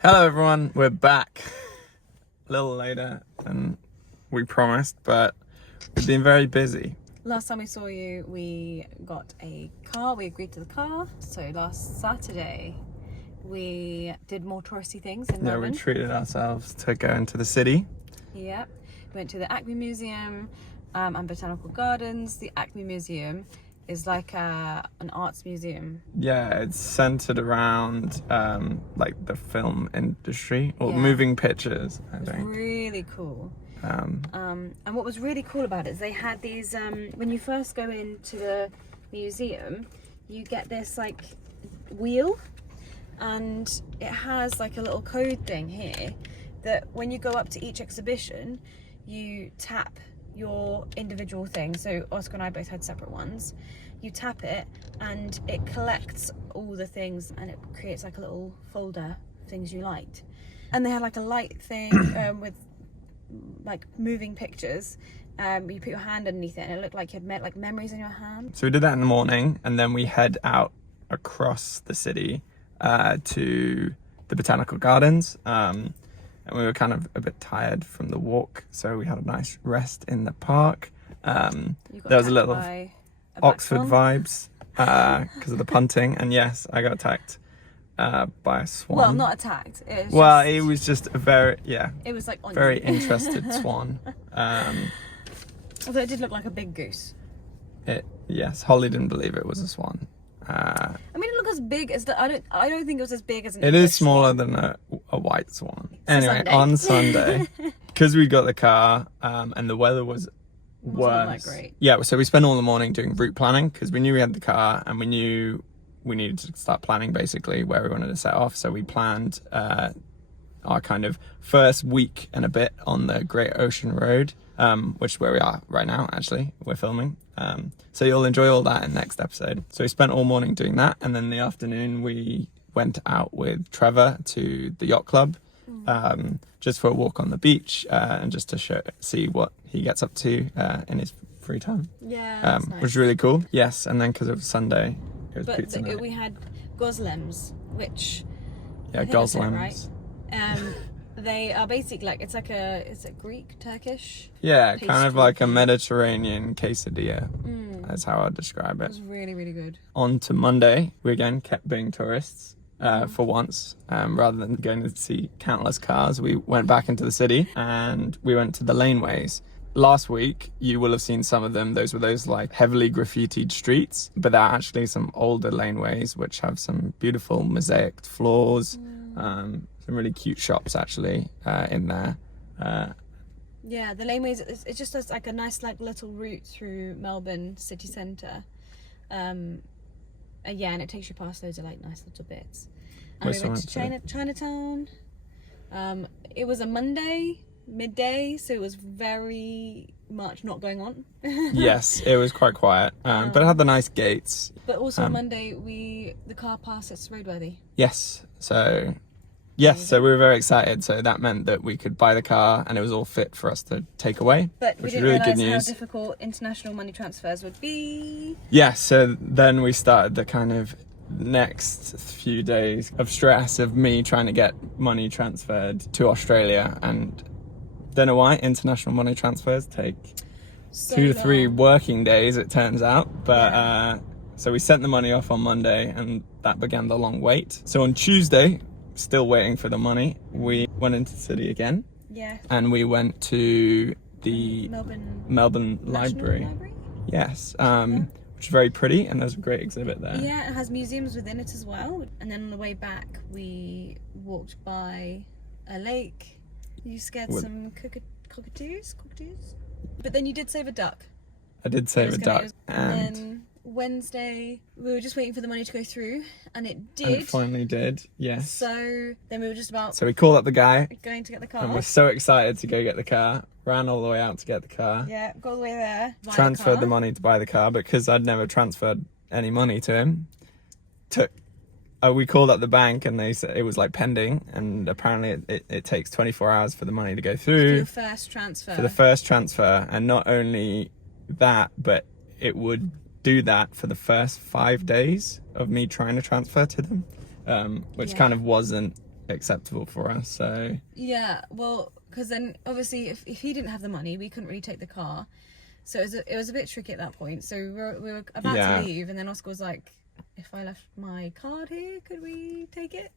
Hello everyone, we're back. A little later than we promised, but we've been very busy. Last time we saw you, we got a car. We agreed to the car. So last Saturday, we did more touristy things in Melbourne. We treated ourselves to go into the city. Yeah. We went to the Acme Museum and Botanical Gardens. The Acme Museum is like an arts museum. Yeah, it's centered around like the film industry or Yeah. moving pictures, I It's think. really cool. Um, And what was really cool about it is they had these, when you first go into the museum, you get this like wheel, and it has like a little code thing here that when you go up to each exhibition, you tap your individual thing. So Oscar and I both had separate ones. You tap it and it collects all the things and it creates like a little folder of things you liked. And they had like a light thing with like moving pictures. You put your hand underneath it and it looked like you had like memories in your hand. so we did that in the morning, and then we head out across the city to the Botanical Gardens. And we were kind of a bit tired from the walk, so we had a nice rest in the park. You got There was a attacked little by a black Oxford swan. vibes because of the punting, and yes, I got attacked by a swan. Well, not attacked. It Was just a very it was like on very you. interested swan. Although it did look like a big goose. Yes, Holly didn't believe it was a swan. I mean, it looked as big as the. I don't think it was as big as an. It English is smaller swan. than a white swan. So Anyway, Sunday. on Sunday, because we got the car and the weather was worse. that great. Yeah, so we spent all the morning doing route planning because we knew we had the car and we knew we needed to start planning basically where we wanted to set off. So we planned our kind of first week and a bit on the Great Ocean Road, which is where we are right now, actually. We're filming. So you'll enjoy all that in the next episode. So we spent all morning doing that, and then in the afternoon we went out with Trevor to the yacht club, just for a walk on the beach and just to see what he gets up to in his free time, Yeah, that's nice. which is really cool. Yes, and then because it was Sunday, it was But pizza night. we had goslems, which Yeah, I think I said it goslems. right. They are basically like is it Greek, Turkish? Yeah, kind of pastry like a thing. Mediterranean quesadilla. That's how I'd describe It it. was really, really good. On to Monday, we again kept being tourists for once. Rather than going to see countless cars, we went back into the city and we went to the laneways. Last week, you will have seen some of them. Those were those like heavily graffitied streets, but they're actually some older laneways which have some beautiful mosaic floors, some really cute shops actually in there. Yeah, the laneways. It just does like a nice like little route through Melbourne city centre. Yeah, and it takes you past loads of like nice little bits. And Which we went one to was it? Chinatown. It was a Monday midday, so it was very much not going on. Yes, it was quite quiet, but it had the nice gates. But also on Monday, the car passed its roadworthy. Yes, so we were very excited. So that meant that we could buy the car and it was all fit for us to take away, But we which is didn't really realise good how news. difficult international money transfers would be. Yeah, so then we started the kind of next few days of stress of me trying to get money transferred to Australia, and don't know why international money transfers take So 2 to 3 long. working days, it turns out. But so we sent the money off on Monday and that began the long wait. So on Tuesday, still waiting for the money, we went into the city again Yeah. and we went to the National Melbourne Library. Yes, which is very pretty, and there's a great exhibit there. Yeah, it has museums within it as well. And then on the way back, we walked by a lake. You scared With- some cockatoos? But then you did save a duck. I did save a duck, And then Wednesday, we were just waiting for the money to go through, and it did. and it finally did, yes. So then we were just about So we called up the guy, going to get the car. and we're so excited to go get the car. Ran all the way out to get the car. Yeah, go all the way there. buy Transferred car. the money to buy the car because I'd never transferred any money to him. We called up the bank and they said it was like pending, and apparently it takes 24 hours for the money to go For through your first transfer. for the first transfer. And not only that, but it would do that for the first 5 days of me trying to transfer to them, which Yeah. kind of wasn't acceptable for us. So Yeah, well, because then obviously if he didn't have the money, we couldn't really take the car. So it was a bit tricky at that point. So we were about Yeah. to leave, and then Oscar was like, if I left my card here, could we take it?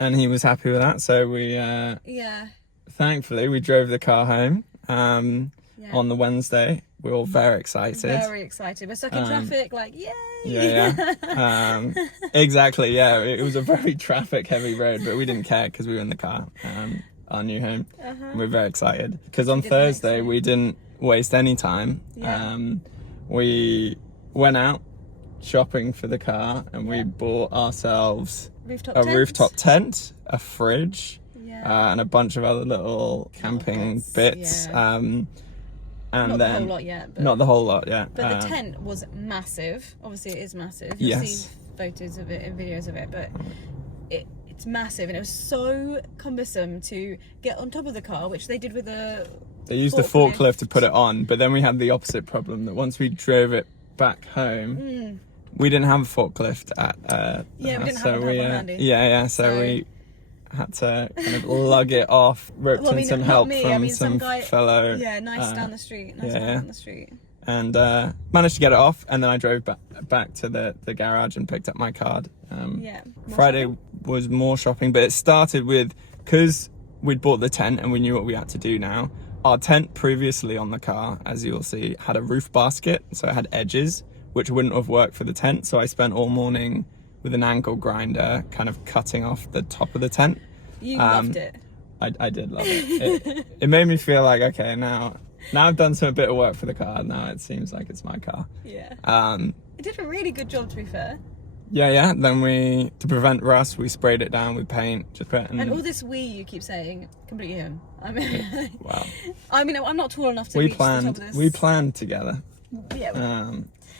and he was happy with that. So we Yeah. thankfully we drove the car home Yeah. on the Wednesday. We were all very excited. Very excited. We're stuck in traffic, like, yay! Yeah. Exactly. Yeah, it was a very traffic-heavy road, but we didn't care because we were in the car. Our new home. And we were very excited because on did the next Thursday day. we didn't waste any time. Yeah. We went out shopping for the car and we bought ourselves Rooftop a tent. rooftop tent, a fridge, Yeah. and a bunch of other little camping bits. yeah. And Not then the whole lot yet, but, not the whole lot, yeah. but the tent was massive. Obviously, it is massive. You'll Yes. see photos of it and videos of it, but it's massive, and it was so cumbersome to get on top of the car, which they did with the. They used the forklift to put it on, but then we had the opposite problem that once we drove it back home, we didn't have a forklift at the Yeah, we house, didn't so have one handy. so we had to kind of lug it off, roped Well, I in mean, some not help me, from I mean, some guy, fellow, Yeah, nice down the street. Nice yeah, man yeah. down the street. and managed to get it off, and then I drove back to the garage and picked up my card. Yeah. More Friday shopping? was more shopping, but it started with, because we'd bought the tent and we knew what we had to do now. Our tent previously on the car, as you'll see, had a roof basket, so it had edges, which wouldn't have worked for the tent. So I spent all morning with an angle grinder kind of cutting off the top of the tent. You loved it. I did love it. It made me feel like, okay, now I've done some bit of work for the car. Now it seems like it's my car. Yeah. Um, It did a really good job, to be fair. yeah. Then to prevent rust, we sprayed it down with paint. Just put And all this "we" you keep saying, completely him. I mean, wow. I mean, I'm not tall enough to We reach the top of this. planned together. Yeah.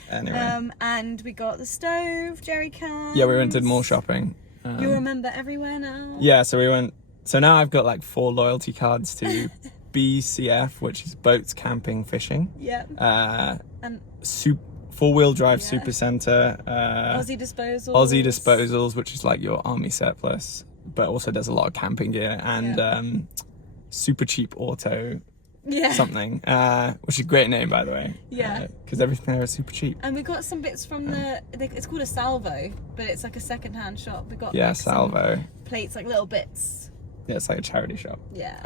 Anyway. And we got the stove, jerry cans. Yeah, we went did more shopping. You remember everywhere now. Yeah, so we went. So now I've got like 4 loyalty cards to BCF, which is boats, camping, fishing. Yeah. And 4-wheel drive Yeah. super center. Aussie Disposals. Aussie Disposals, which is like your army surplus, but also does a lot of camping gear, and Super Cheap Auto Yeah. something, which is a great name, by the way. Yeah. Because everything there is super cheap. And we got some bits from it's called a Salvo, but it's like a second-hand shop. We got Yeah, like, some Salvo. plates, like little bits. Yeah, it's like a charity shop. Yeah.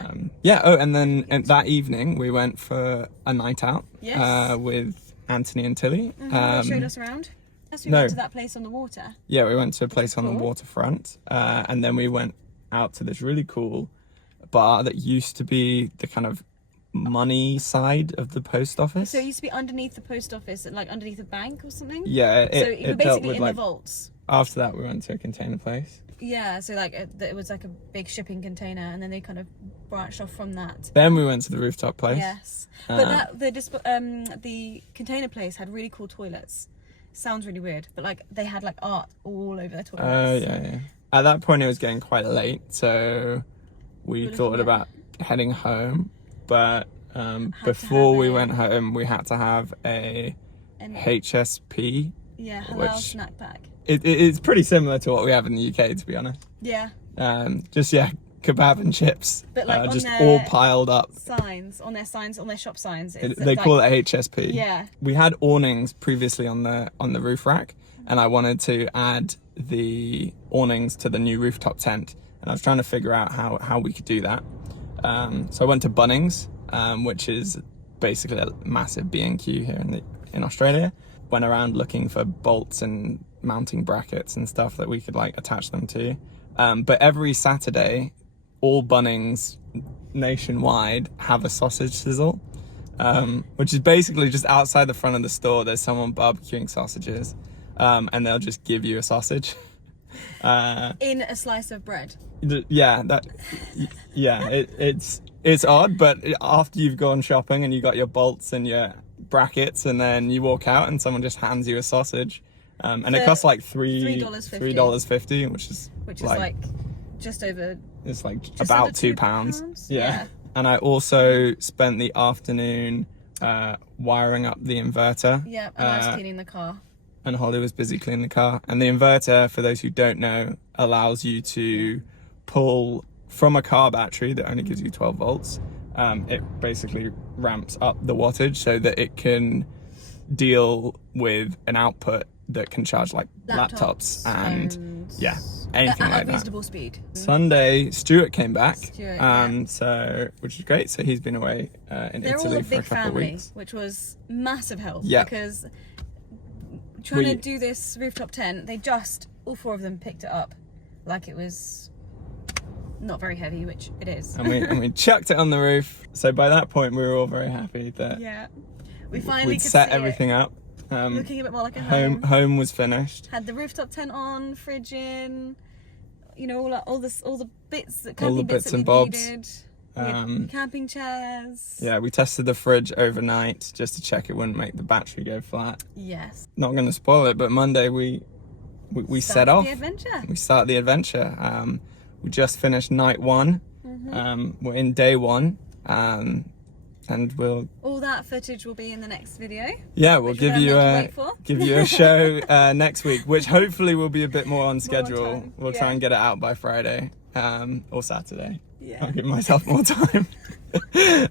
Oh, and then that evening we went for a night out Yes. with Anthony and Tilly. They showed us around. Yes, we no. went to that place on the water. Yeah, we went to a place on the cool. waterfront, and then we went out to this really cool bar that used to be the kind of money side of the post office. So it used to be underneath the post office, like underneath a bank or something. Yeah, So you were it dealt basically with in like. the vaults. After that, we went to a container place. Yeah, so like it was like a big shipping container, and then they kind of branched off from that. Then we went to the rooftop place. Yes, but the container place had really cool toilets. Sounds really weird, but like they had like art all over the toilets. Oh yeah. At that point, it was getting quite late, so we We're thought looking about heading home. But to before have we a- went home, we had to have a And HSP. yeah, halal which- snack pack. It's pretty similar to what we have in the UK, to be honest. Yeah, Just kebab and chips, But, like, on just their- all piled up. signs, on their shop signs. They call it HSP. Yeah. We had awnings previously on the roof rack, and I wanted to add the awnings to the new rooftop tent, and I was trying to figure out how we could do that. So I went to Bunnings, which is basically a massive B&Q here in Australia. Went around looking for bolts and mounting brackets and stuff that we could like attach them to. But every Saturday, all Bunnings nationwide have a sausage sizzle, which is basically just outside the front of the store. There's someone barbecuing sausages, and they'll just give you a sausage. In a slice of bread. It's odd, but after you've gone shopping and you got your bolts and your brackets, and then you walk out and someone just hands you a sausage, and it costs like $3.50, which is like just over. it's like Just about under £2. Yeah. Yeah. And I also spent the afternoon wiring up the inverter. Yeah, and I was cleaning the car. And Holly was busy cleaning the car. And the inverter, for those who don't know, allows you to pull from a car battery that only gives you 12 volts. It basically ramps up the wattage so that it can deal with an output that can charge like laptops and yeah, anything at like a that. reasonable speed. Sunday, Stuart came back, Stuart, yeah. so which is great. So he's been away in They're all Italy a for a big couple of family, weeks. which was massive help. Yeah. Because trying to do this rooftop tent, all 4 of them picked it up like it was not very heavy, which it is. And we chucked it on the roof. So by that point, we were all very happy that Yeah. We finally we'd could set see everything it. up. Looking a bit more like a home. Home was finished. Had the rooftop tent on, fridge in, you know, all the bits that All the camping bits bits that and we bobs. needed. We had camping chairs. Yeah, we tested the fridge overnight just to check it wouldn't make the battery go flat. Yes. Not going to spoil it, but Monday we set Started off. the adventure. We started the adventure. We just finished night 1. We're in day 1. And we'll All that footage will be in the next video. yeah we'll which give we're you meant to wait for. give you a show next week, which hopefully will be a bit more on schedule. time, We'll try yeah. and get it out by Friday or Saturday. Yeah. I'll give myself more time.